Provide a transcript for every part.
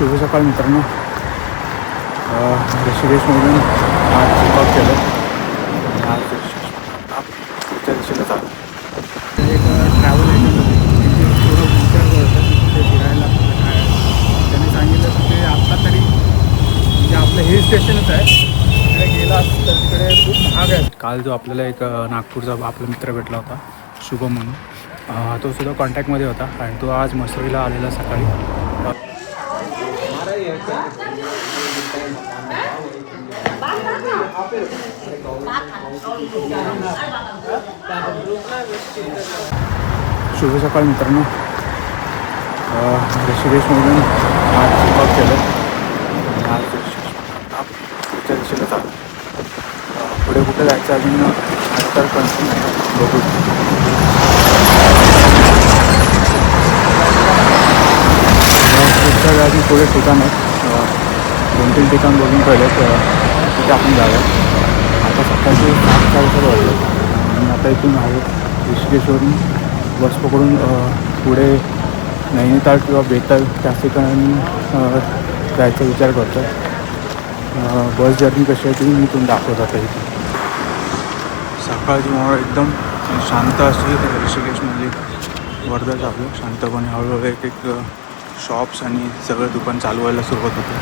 शुभ सकाळ मित्रांनो. ऋषिकेशमधून आज चेकआउट केलं आणि आज पुढच्या दिशेला चालू. एक ट्रॅव्हल एजंट होते, त्यांची थोडं विचार करतात की तिथे फिरायला काय. त्यांनी सांगितलं की ते आत्ता तरी म्हणजे आपलं हिल स्टेशनच आहे, तिकडे गेला तर तिकडे खूप महाग आहे. काल जो आपल्याला एक नागपूरचा आपला मित्र भेटला होता शुभम म्हणून, तो सुद्धा कॉन्टॅक्टमध्ये होता आणि तो आज मसुरीला आलेला सकाळी. शुभ सकाळ मित्रांनो. ऋषिकेशमधून आज चेकआउट केलं आणि आज पुढच्या दिशेला चालू. पुढे कुठे जायचं अजून तर कन्फर्म नाही, बघू. पुढच्या जागी थोडे ठिकाण आहेत, 2-3 ठिकाण बघून पहिले तिथे आपण जाऊया. आता सकाळचे 7:40 वाजले आणि आता इथून आलो ऋषिकेशवरून बस पकडून पुढे नैनिताल किंवा बेताल त्या ठिकाणी जायचा विचार करतो. बस जर्नी कशी आहे ती मी इथून दाखवत आता. इथे सकाळची मोड एकदम शांत अशी ऋषिकेशमध्ये वर्धा चालू शांतपणे. हळूहळू एक शॉप्स आणि सगळं दुकान चालू व्हायला सुरुवात होते.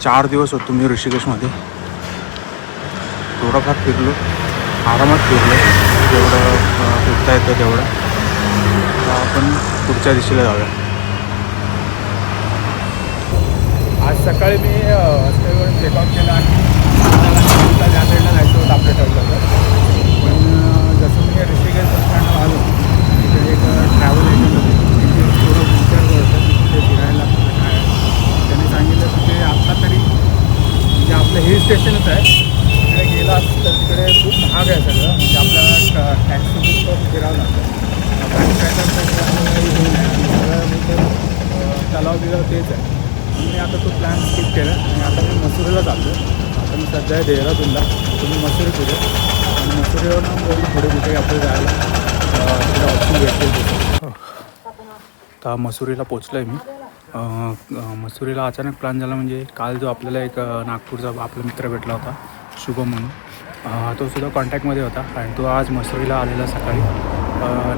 4 दिवस होतो मी ऋषिकेशमध्ये. थोडाफार फिरलो, आरामात फिरलो, जेवढं फिरता येतं तेवढं. आपण पुढच्या दिशेला जाऊया. आज सकाळी मी हॉस्टेलवरून चेकआउट केलं आणि ज्या साईडला जायचं होतं आपलं ठरलं होतं. पण जसं मी ऋषिकेश बस स्टँडवर आलो तिथे एक ट्रॅव्हल एजंट होते, त्यांची थोडं विचार करतात की तिथे फिरायला काय. त्यांनी सांगितलं की ते आत्ता तरी म्हणजे आपलं हिल स्टेशनच आहे, तिकडे गेला तर तिकडे खूप महाग आहे सगळं. म्हणजे आपल्याला टॅक्सी बुक करून फिरावं लागतं. आणि तलाव बिलाव तेच आहे. मी आता तो प्लॅन स्किप केला आणि आता मी मसुरीला जातो. आता मी सध्या आहे देहरादूनला, तुम्ही मसुरी फिरू आणि मसुरीवरून बघू पुढे कुठे आपल्याला जायला तिथे ऑप्शन भेटतील तिथे. आता मसुरीला पोचलो आहे मी. मसुरीला अचानक प्लॅन झाला म्हणजे काल जो आपल्याला एक नागपूरचा आपला मित्र भेटला होता शुभम म्हणून, तो सुद्धा कॉन्टॅक्टमध्ये होता आणि तो आज मसुरीला आलेला सकाळी.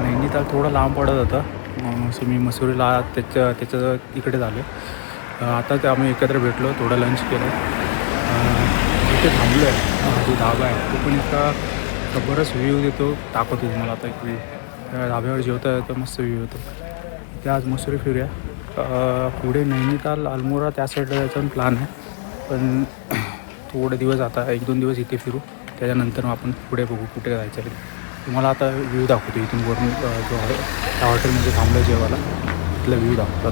नैनिताल थोडं लांब पडत होतं, सो मी मसुरीला त्याचं इकडे झालो. आता ते आम्ही एकत्र भेटलो, थोडं लंच केलं, इथे थांबलो आहे. जो धाबा आहे तो पण इतका बरंच व्ह्यू देतो, दाखवतो तुम्हाला आता. इकडे त्या धाब्यावर जेवता येतं, मस्त व्ह्यू येतो. इथे आज मसुरी फिरूया. पुढे नैनिताल अल्मोरा त्या साईडला जायचा पण प्लॅन आहे, पण थोडे दिवस आता 1-2 दिवस इथे फिरू, त्याच्यानंतर आपण पुढे बघू कुठे जायचं आहे. तुम्हाला आता व्ह्यू दाखवतो इथून वरून, जो त्या हॉटेलमध्ये थांबलं जेवायला तिथला व्ह्यू दाखवतात.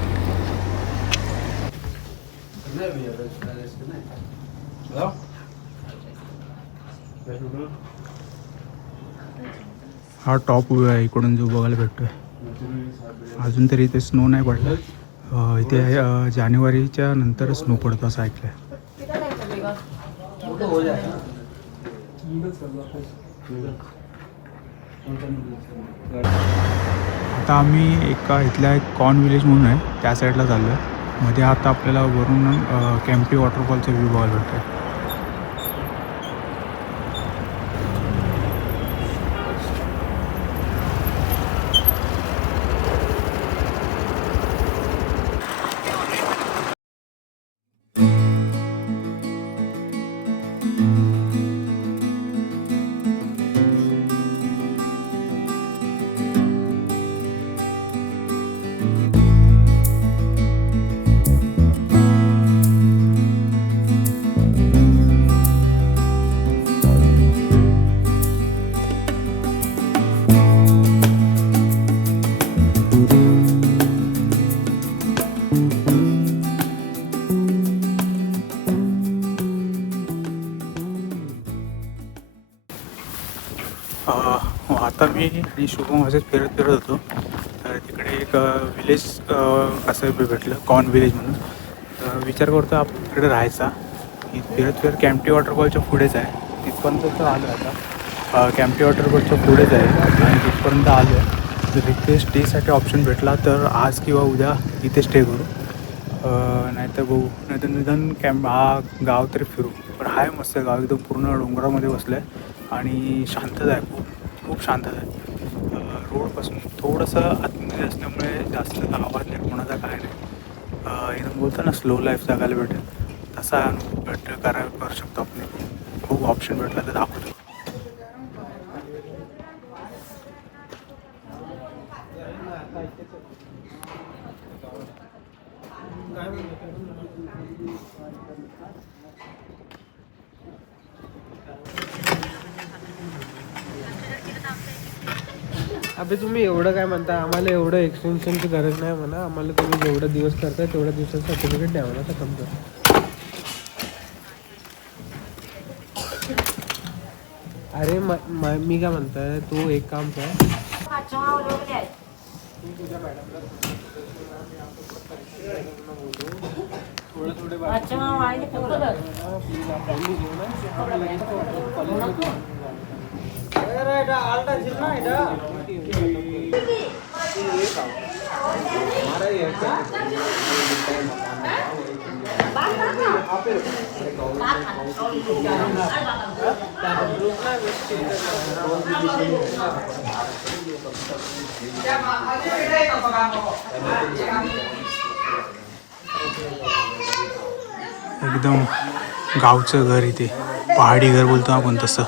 हा टॉप व्ह्यू आहे इकडून जो बघायला भेटतोय. अजून तरी इथे स्नो नाही पडला. इथे जानेवारीच्या नंतर स्नो पडतो असं ऐकलं आहे. आता आम्ही एका इथल्या एक कॉर्न विलेज म्हणून आहे त्या साईडला चाललो आहे. मध्ये आता आपल्याला वरून कॅम्पटी वॉटरफॉलचा व्ह्यू बघायला भेटतो आहे. आता मी आणि शुभम असेच फिरत होतो, तर तिकडे एक विलेज असं भेटलं, कॉर्न विलेज म्हणून. विचार करतो आपण तिकडे राहायचा. फिरत कॅम्पटी वॉटरफॉलच्या पुढेच आहे, तिथपर्यंत आलो. आता कॅम्पटी वॉटरफॉलच्या पुढेच आहे आणि तिथपर्यंत आलो आहे. जर इथे स्टेसाठी ऑप्शन भेटला तर आज किंवा उद्या इथे स्टे करू, नाहीतर बघू, नाहीतर निदान हा गाव तरी फिरू. पण आहे मस्त गाव, एकदम पूर्ण डोंगरामध्ये बसलं आहे आणि शांतता आहे, खूप खूप शांतता आहे. रोडपासून थोडंसं आतमध्ये असल्यामुळे जास्त आवाज नाही, कोणाचा काय नाही. एकदम बोलतो ना स्लो लाईफ जगायला भेटेल तसा अनुभव करू शकतो आपण. खूप ऑप्शन भेटला तर दाखवतो. अबे तुम्ही एवढं काय म्हणता, आम्हाला एवढं एक्सटेन्शनची गरज नाही म्हणा. आम्हाला तुम्ही जेवढा दिवस करताय तेवढ्या दिवसाचं सर्टिफिकेट द्या म्हणा, आता कम कर. अरे मी काय म्हणताय, तू एक काम कर, तू तुझ्या मॅडमला थोडे एकदम गावचं घर, इथे पहाडी घर बोलतो आपण तसं.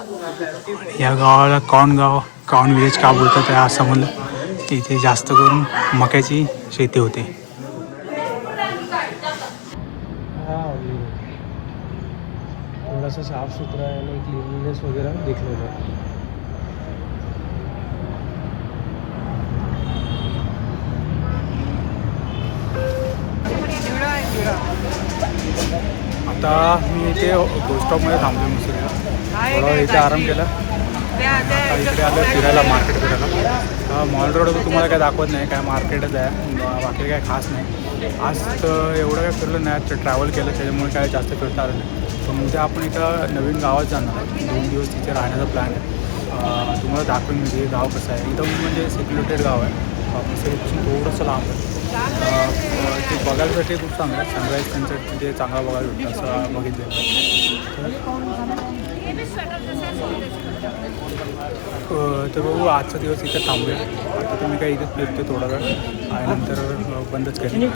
या गावाला कॉन विलेज का बोलतात आहे असं म्हणलं. इथे जास्त करून मक्याची शेती होते. थोडासा साफ सुथरा आहे आणि क्लिनलीनेस वगैरे देखलेलं आहे. आता मी इथे गोस्टॉपमध्ये थांबलो मसुरीला, थोडा इथे आराम केला. आता इकडे आलं फिरायला, मार्केट फिरायला. मॉल रोड तुम्हाला काय दाखवत नाही, काय मार्केटच आहे, बाकी काय खास नाही. आज तर एवढं काय फिरलं नाही, तर ट्रॅव्हल केलं त्याच्यामुळे काय जास्त फिरता आलं नाही. पण उद्या आपण इथं नवीन गावात जाणार, 2 दिवस तिथे राहण्याचा प्लॅन आहे. तुम्हाला दाखवेन म्हणजे हे गाव कसं आहे. एकदम म्हणजे सिक्युरेटेड गाव आहे, मसुरीपासून थोडंसं लांब आहे. ते बघायसाठी खूप चांगलं आहे. सनराईज सनसेट तिथे चांगला बघायला भेटतं असं बघितलं. तर बघू, आजचा दिवस इथे थांबूया. आता तुम्ही काय इथे फिरतो थोडा वेळ आणि नंतर बंदच केलं.